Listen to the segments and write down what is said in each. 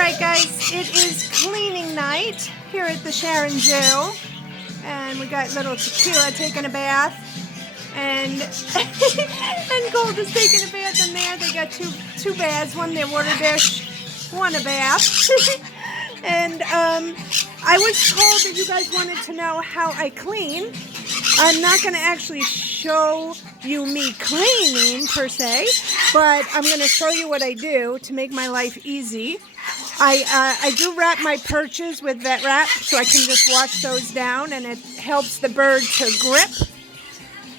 Alright guys, it is cleaning night here at the Sharon Zoo. And we got little Tequila taking a bath. And and Gold is taking a bath in there. They got two baths, one their water dish, one a bath. And I was told that you guys wanted to know how I clean. I'm not going to actually show you me cleaning per se, but I'm going to show you what I do to make my life easy. I do wrap my perches with vet wrap so I can just wash those down, and it helps the bird to grip.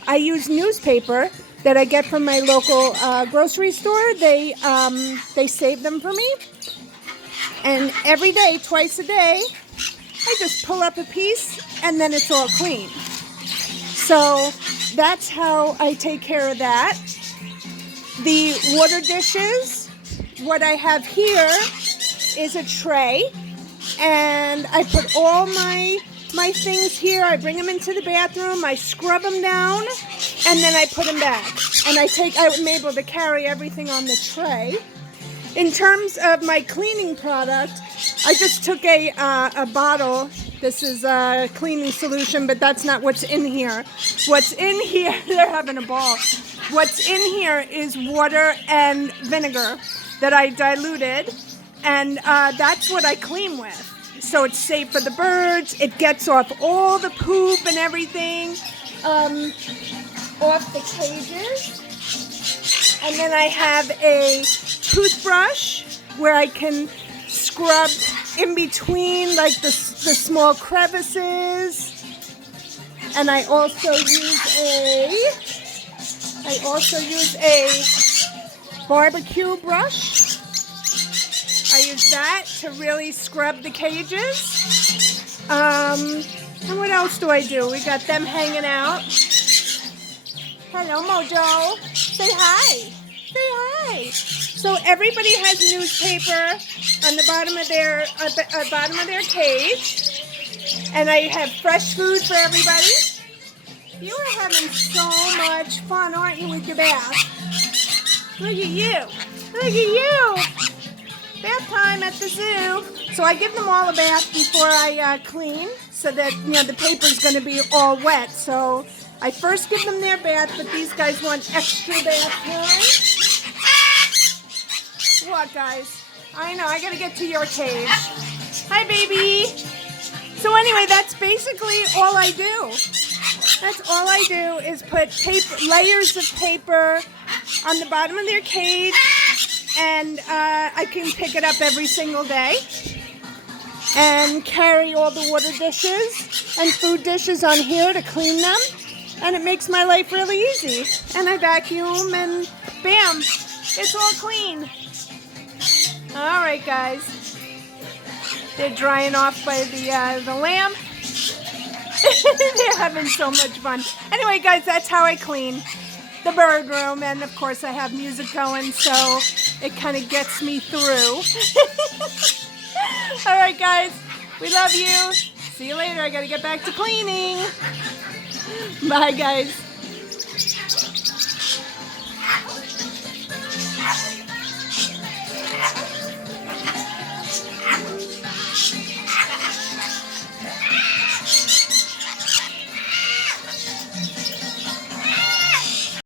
I use newspaper that I get from my local grocery store. They save them for me. And every day, twice a day, I just pull up a piece and then it's all clean. So that's how I take care of that. The water dishes, what I have here is a tray, and I put all my things here. I bring them into the bathroom, I scrub them down, and then I put them back. And I'm able to carry everything on the tray. In terms of my cleaning product, I just took a bottle. This is a cleaning solution, but that's not what's in here. What's in here, they're having a ball. What's in here is water and vinegar that I diluted, and that's what I clean with. So it's safe for the birds. It gets off all the poop and everything off the cages. And then I have a toothbrush where I can scrub in between like the small crevices. And I also use a barbecue brush. I use that to really scrub the cages. And what else do I do? We got them hanging out. Hello, Mojo. Say hi. Say hi. So everybody has newspaper on the bottom of their cage, and I have fresh food for everybody. You are having so much fun, aren't you, with your bath? Look at you. Look at you. Bath time at the zoo. So I give them all a bath before I clean, so that the paper's going to be all wet. So I first give them their bath, but these guys want extra bath time. What, guys? I know, I gotta get to your cage. Hi, baby. So anyway, that's basically all I do. That's all I do is put layers of paper on the bottom of their cage, and I can pick it up every single day and carry all the water dishes and food dishes on here to clean them. And it makes my life really easy. And I vacuum and bam, it's all clean. All right, guys. They're drying off by the lamp. They're having so much fun. Anyway, guys, that's how I clean the bird room. And, of course, I have music going, so it kind of gets me through. All right, guys. We love you. See you later. I got to get back to cleaning. Bye, guys.